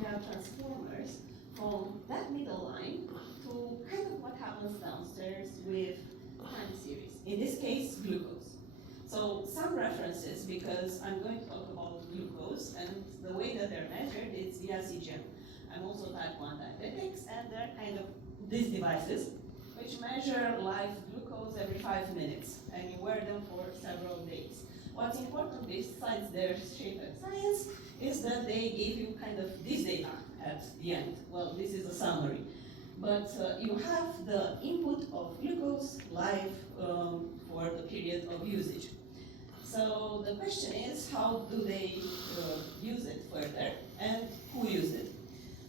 there are transformers from that middle line to kind of what happens downstairs with time series. In this case, glucose. So some references, because I'm going to talk about glucose, and the way that they're measured is via CGM. I'm also type 1 diabetics, and they're kind of these devices which measure live glucose every 5 minutes, and you wear them for several days. What's important besides their shape and science is that they give you kind of this data at the end. Well, this is a summary. But you have the input of glucose live for the period of usage. So the question is, how do they use it further, and who used it?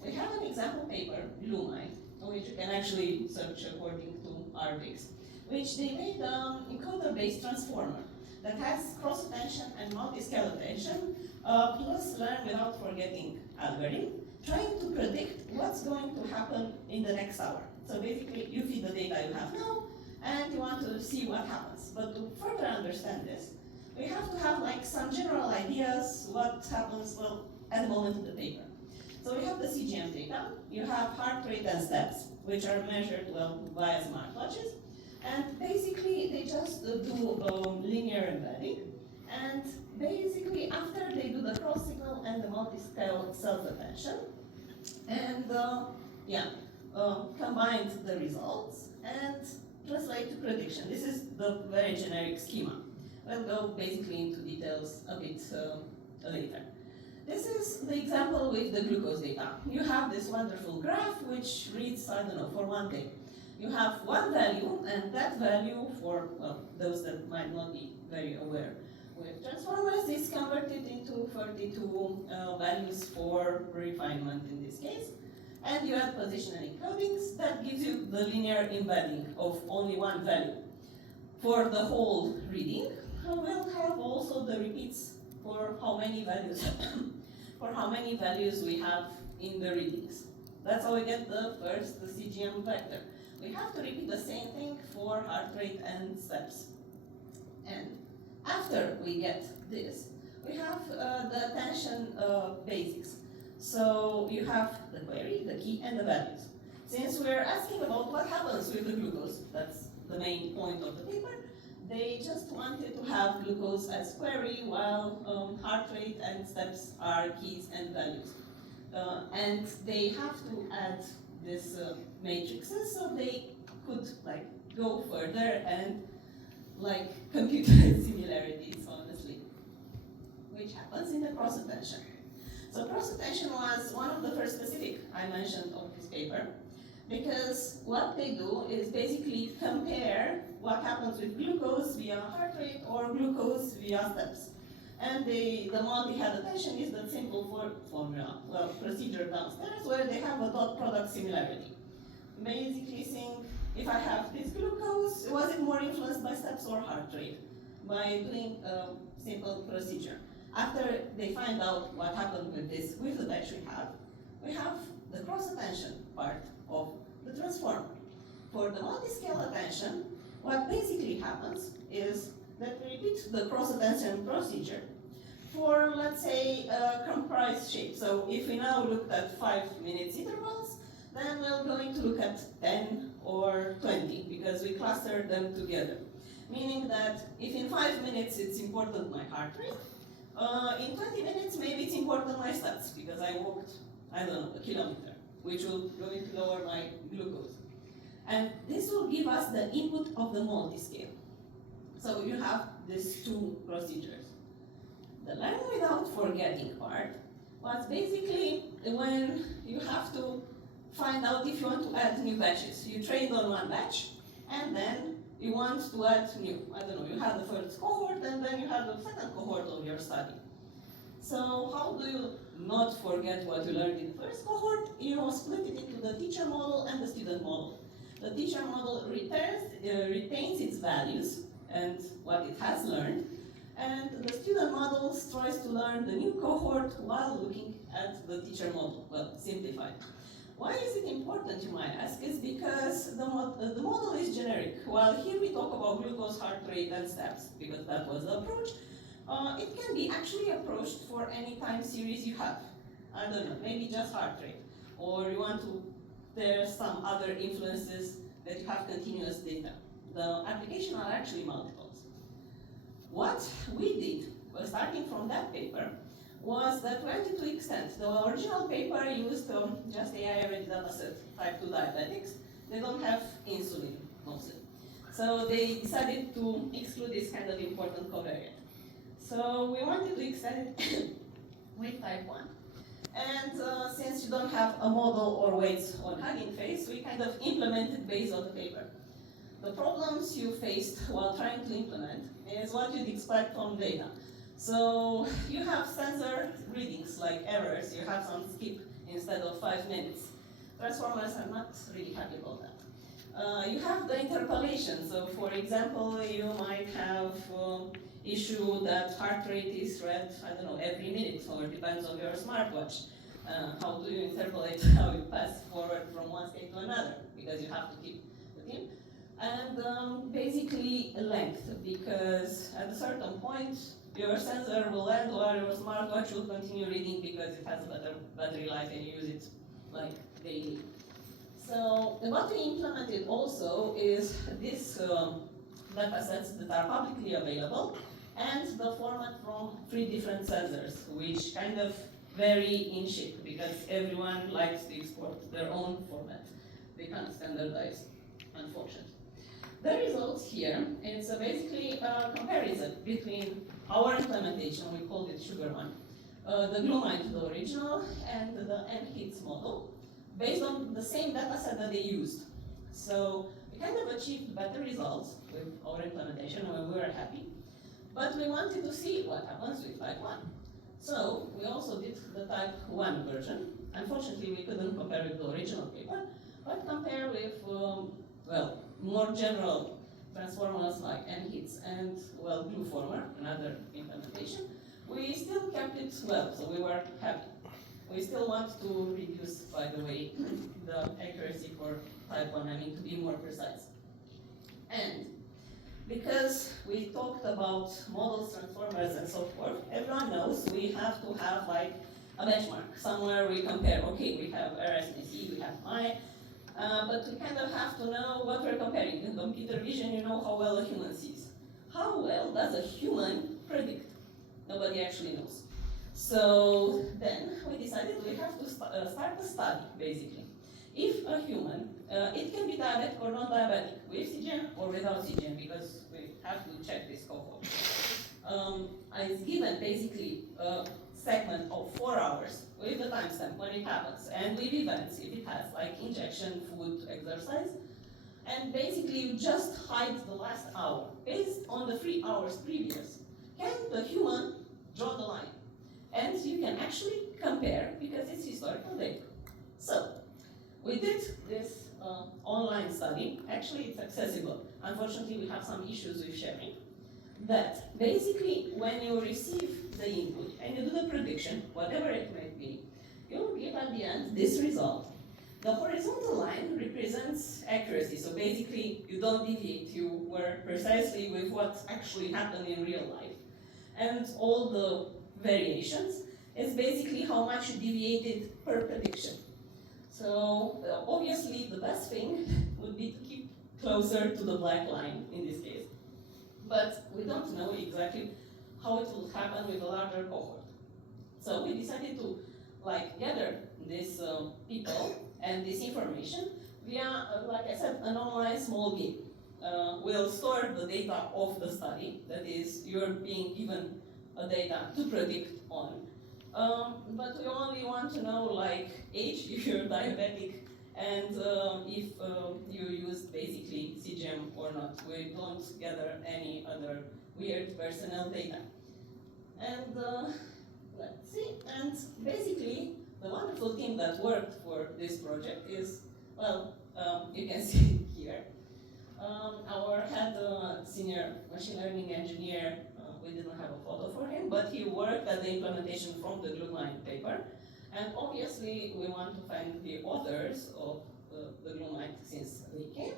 We have an example paper, Lumai, which you can actually search according to RBIX, which they made an encoder-based transformer that has cross-attention and multi-scale attention, plus learn without forgetting algorithm, trying to predict what's going to happen in the next hour. So basically, you feed the data you have now, and you want to see what happens. But to further understand this, we have to have like some general ideas what happens, well, at the moment of the paper. So we have the CGM data, you have heart rate and steps, which are measured, well, via smartwatches. And basically, they just do linear embedding. And basically, after they do the cross signal and the multi-scale self-attention, and combine the results and translate to prediction. This is the very generic schema. We'll go basically into details a bit later. This is the example with the glucose data. You have this wonderful graph which reads, I don't know, for one day. You have one value, and that value, for those that might not be very aware with transformers, is converted into 32 values for refinement in this case. And you add position and encodings, that gives you the linear embedding of only one value. For the whole reading, we'll have also the repeats for how many values we have in the readings. That's how we get the CGM vector. We have to repeat the same thing for heart rate and steps. And after we get this, we have the attention basics. So you have the query, the key, and the values. Since we're asking about what happens with the glucose, that's the main point of the paper, they just wanted to have glucose as query, while heart rate and steps are keys and values. And they have to add this matrices so they could like go further and like compute similarities, honestly, which happens in the cross-attention. So cross-attention was one of the first specific I mentioned of this paper, because what they do is basically compare what happens with glucose via heart rate or glucose via steps. And the multi-head attention is the simple formula, well, procedure downstairs, where they have a dot product similarity. Basically saying, if I have this glucose, was it more influenced by steps or heart rate? By doing a simple procedure. After they find out what happened with this, with the batch we have the cross-attention part of the transformer. For the multi-scale attention, what basically happens is that we repeat the cross-attention procedure for, let's say, a comprised shape. So if we now looked at 5 minutes intervals, then we're going to look at 10 or 20, because we cluster them together. Meaning that if in 5 minutes it's important my heart rate, in 20 minutes maybe it's important my steps, because I walked, I don't know, a kilometer, which will going to lower my glucose. And this will give us the input of the multi-scale. So you have these two procedures. The learn without forgetting part was basically when you have to find out if you want to add new batches. You trained on one batch, and then you want to add new. I don't know, you had the first cohort, and then you had the second cohort of your study. So how do you not forget what you learned in the first cohort? You split it into the teacher model and the student model. The teacher model retains its values and what it has learned, and the student model tries to learn the new cohort while looking at the teacher model, well, simplified. Why is it important, you might ask? Is because the model is generic. While here we talk about glucose, heart rate, and steps, because that was the approach, it can be actually approached for any time series you have. I don't know, maybe just heart rate, or you want to, there are some other influences that you have continuous data. The application are actually multiples. What we did, well, starting from that paper, was that we wanted to extend. The original paper used just AI-ready dataset type 2 diabetics. They don't have insulin mostly. So they decided to exclude this kind of important covariate. So we wanted to extend it with type 1. And since you don't have a model or weights on Hugging Face, we kind of implemented based on the paper. The problems you faced while trying to implement is what you'd expect from data. So you have sensor readings like errors, you have some skip instead of 5 minutes. Transformers are not really happy about that. You have the interpolation, so for example, you might have issue that heart rate is read, I don't know, every minute, or depends on your smartwatch. How do you interpolate how you pass forward from one state to another, because you have to keep the team. And basically length, because at a certain point, your sensor will end or your smartwatch will continue reading because it has a better battery life and you use it like daily. So what we implemented also is this data sets that are publicly available and the format from 3 different sensors, which kind of vary in shape because everyone likes to export their own format. They can't standardize, unfortunately. The results here, it's basically a comparison between our implementation, we called it Sugar One, the GlucoseDAO, the original, and the MHITS model, based on the same data set that they used. So we kind of achieved better results with our implementation when we were happy, but we wanted to see what happens with type 1. So we also did the type 1 version. Unfortunately, we couldn't compare with the original paper, but compare with, well, more general transformers like MHITS and, well, Gluformer, another implementation. We still kept it well, so we were happy. We still want to reduce, by the way, the accuracy for type 1, I mean, to be more precise. And because we talked about models, transformers, and so forth, everyone knows we have to have like a benchmark, somewhere we compare, okay, we have RSNC, we have I, but we kind of have to know what we're comparing. In computer vision, you know how well a human sees. How well does a human predict? Nobody actually knows. So then we decided we have to start a study, basically. If a human, it can be diabetic or non-diabetic, with CGM or without CGM, because we have to check this cohort. It's given basically a segment of 4 hours with the timestamp when it happens, and with events if it has, like injection, food, exercise. And basically you just hide the last hour. Based on the 3 hours previous, can the human draw the line? And you can actually compare because it's historical data. So we did this online study. Actually, it's accessible. Unfortunately, we have some issues with sharing. That basically, when you receive the input and you do the prediction, whatever it may be, you'll give at the end this result. The horizontal line represents accuracy. So basically, you don't deviate. You were precisely with what actually happened in real life. And all the variations is basically how much you deviated per prediction. So obviously the best thing would be to keep closer to the black line in this case. But we don't know exactly how it will happen with a larger cohort. So we decided to gather these people and this information via, like I said, an online small game. We'll store the data of the study, that is, you're being given a data to predict on. But we only want to know age, if you're diabetic, and if you used basically CGM or not. We don't gather any other weird personal data. And let's see, and basically the wonderful team that worked for this project is, well, you can see here. Our head senior machine learning engineer, we didn't have a photo for him, but he worked at the implementation from the GlucoseDAO paper. And obviously, we want to find the authors of the GlucoseDAO since they came.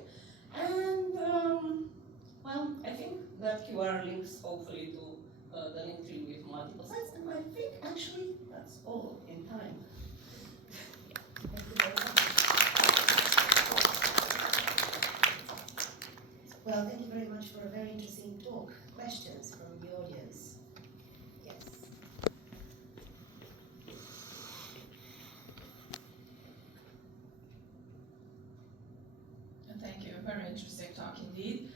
And, well, I think that QR links hopefully to the link tree with multiple sites. And I think actually that's all in time. Thank you very much. Well, thank you very much for a very interesting talk. Questions from the audience? Yes. Thank you. Very interesting talk indeed.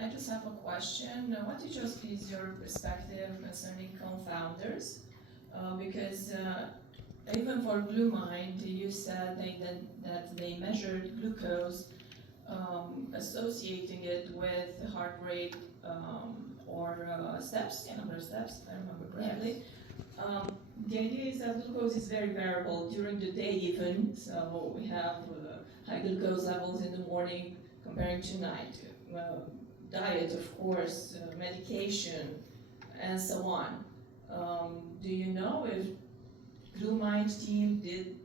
I just have a question. What is your perspective concerning confounders? Because even for GlueMind, you said that they measured glucose, associating it with heart rate or steps, number of steps, if I remember correctly. The idea is that glucose is very variable during the day even, so we have high glucose levels in the morning comparing to night. Diet, of course, medication, and so on. Do you know if GlueMind team did,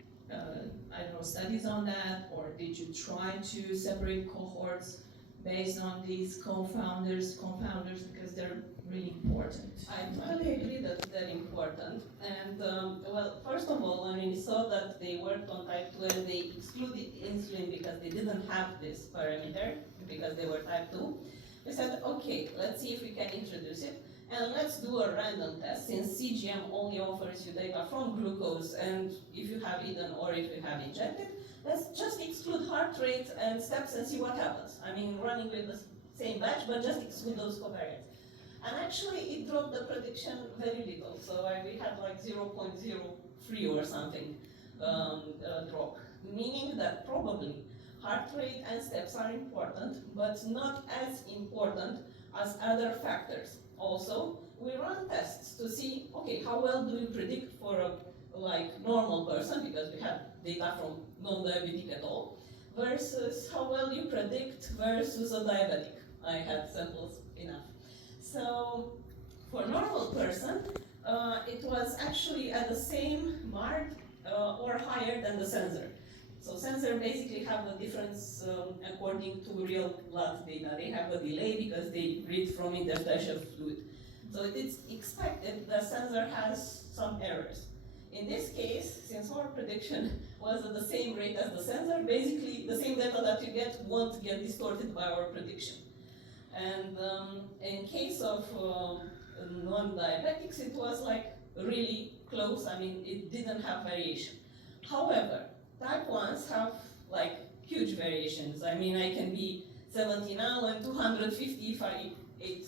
studies on that, or did you try to separate cohorts based on these confounders, because they're really important? I totally agree that they're important. And well, first of all, when we saw that they worked on type 2 and they excluded insulin because they didn't have this parameter, because they were type 2, we said, okay, let's see if we can introduce it. And let's do a random test, since CGM only offers you data from glucose, and if you have eaten or if you have injected, let's just exclude heart rate and steps and see what happens. I mean, running with the same batch, but just exclude those covariates. And actually, it dropped the prediction very little. So we had like 0.03 or something drop, meaning that probably heart rate and steps are important, but not as important as other factors. Also, we run tests to see, okay, how well do you predict for a normal person, because we had data from non-diabetic at all, versus how well you predict versus a diabetic. I had samples enough. So, for normal person, it was actually at the same mark or higher than the sensor. So sensor basically have a difference according to real blood data. They have a delay because they read from interstitial fluid. So it is expected the sensor has some errors. In this case, since our prediction was at the same rate as the sensor, basically the same data that you get won't get distorted by our prediction. And in case of non-diabetics, it was like really close. I mean, it didn't have variation. However, type 1s have like huge variations. I mean, I can be 70 now and 250 if I ate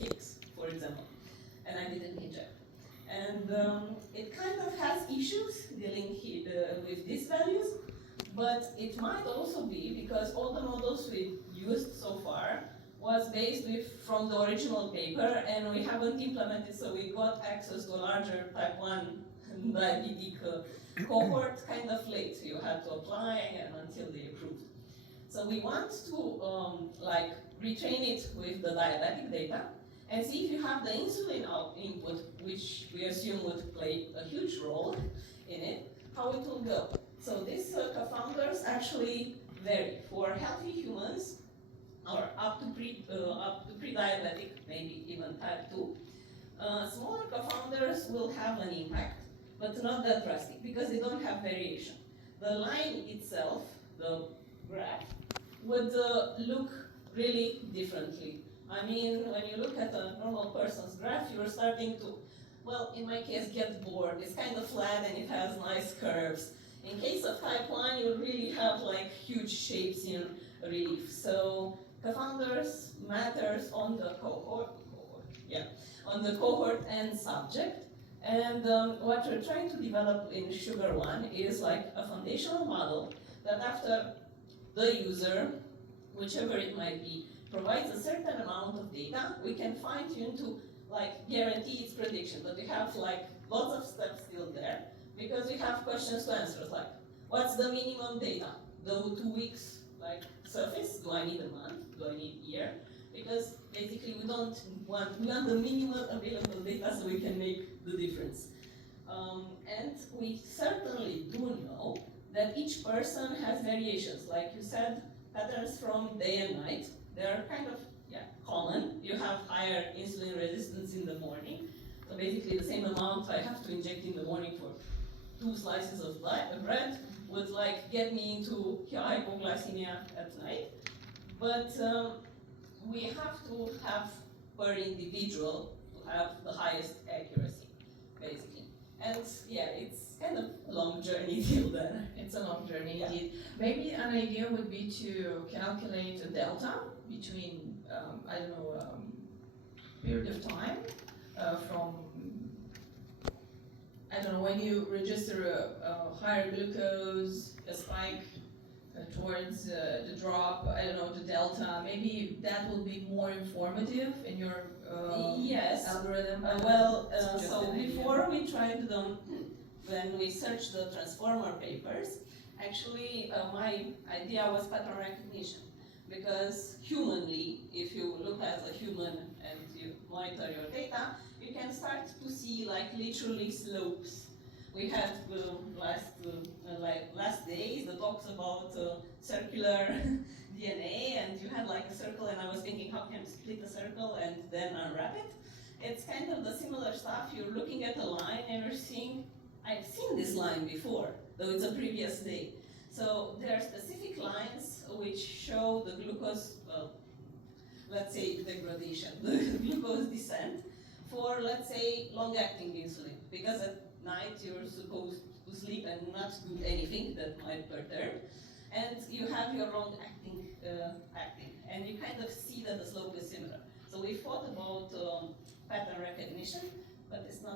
cakes, for example, and I didn't inject. And it kind of has issues dealing with these values, but it might also be because all the models we used so far was based from the original paper, and we haven't implemented, so we got access to a larger type 1 diabetic cohort kind of late. You had to apply and until they approved. So we want to retrain it with the diabetic data and see if you have the insulin input, which we assume would play a huge role in it, how it will go. So these confounders actually vary. For healthy humans, or up to pre-diabetic, maybe even type 2, smaller confounders will have an impact, but not that drastic, because they don't have variation. The line itself, the graph, would look really differently. I mean, when you look at a normal person's graph, you're starting to, well, in my case, get bored. It's kind of flat and it has nice curves. In case of type 1, you really have like huge shapes in relief. So confounders matters on the cohort and subject. And what we're trying to develop in Sugar One is like a foundational model that after the user, whichever it might be, provides a certain amount of data, we can fine tune to guarantee its prediction. But we have lots of steps still there because we have questions to answer, like what's the minimum data? The 2 weeks surface? Do I need a month? Do I need a year? Because basically we want the minimum available data so we can make the difference. And we certainly do know that each person has variations. Like you said, patterns from day and night. They're kind of common. You have higher insulin resistance in the morning. So basically the same amount I have to inject in the morning for 2 slices of bread would like get me into hypoglycemia at night. But we have to have per individual to have the highest accuracy, basically. And yeah, it's kind of a long journey till then. It's a long journey Yeah. indeed. Maybe an idea would be to calculate a delta between, I don't know, period of time from, I don't know, when you register a higher glucose, a spike towards the drop, I don't know, the delta. Maybe that will be more informative in your Yes. algorithm. Just So an idea. before we tried them, when we searched the transformer papers, actually my idea was pattern recognition. Because humanly, if you look as a human and you monitor your data, you can start to see like literally slopes. We had last days the talks about circular DNA, and you had like a circle, and I was thinking, how can you split a circle and then unwrap it? It's kind of the similar stuff. You're looking at a line and you're seeing, I've seen this line before, though it's a previous day. So there are specific lines which show the glucose, let's say degradation, the glucose descent for, let's say, long-acting insulin. Because at night you're supposed to sleep and not do anything that might perturb. And you have your long-acting acting. And you kind of see that the slope is similar. So we thought about pattern recognition, but it's not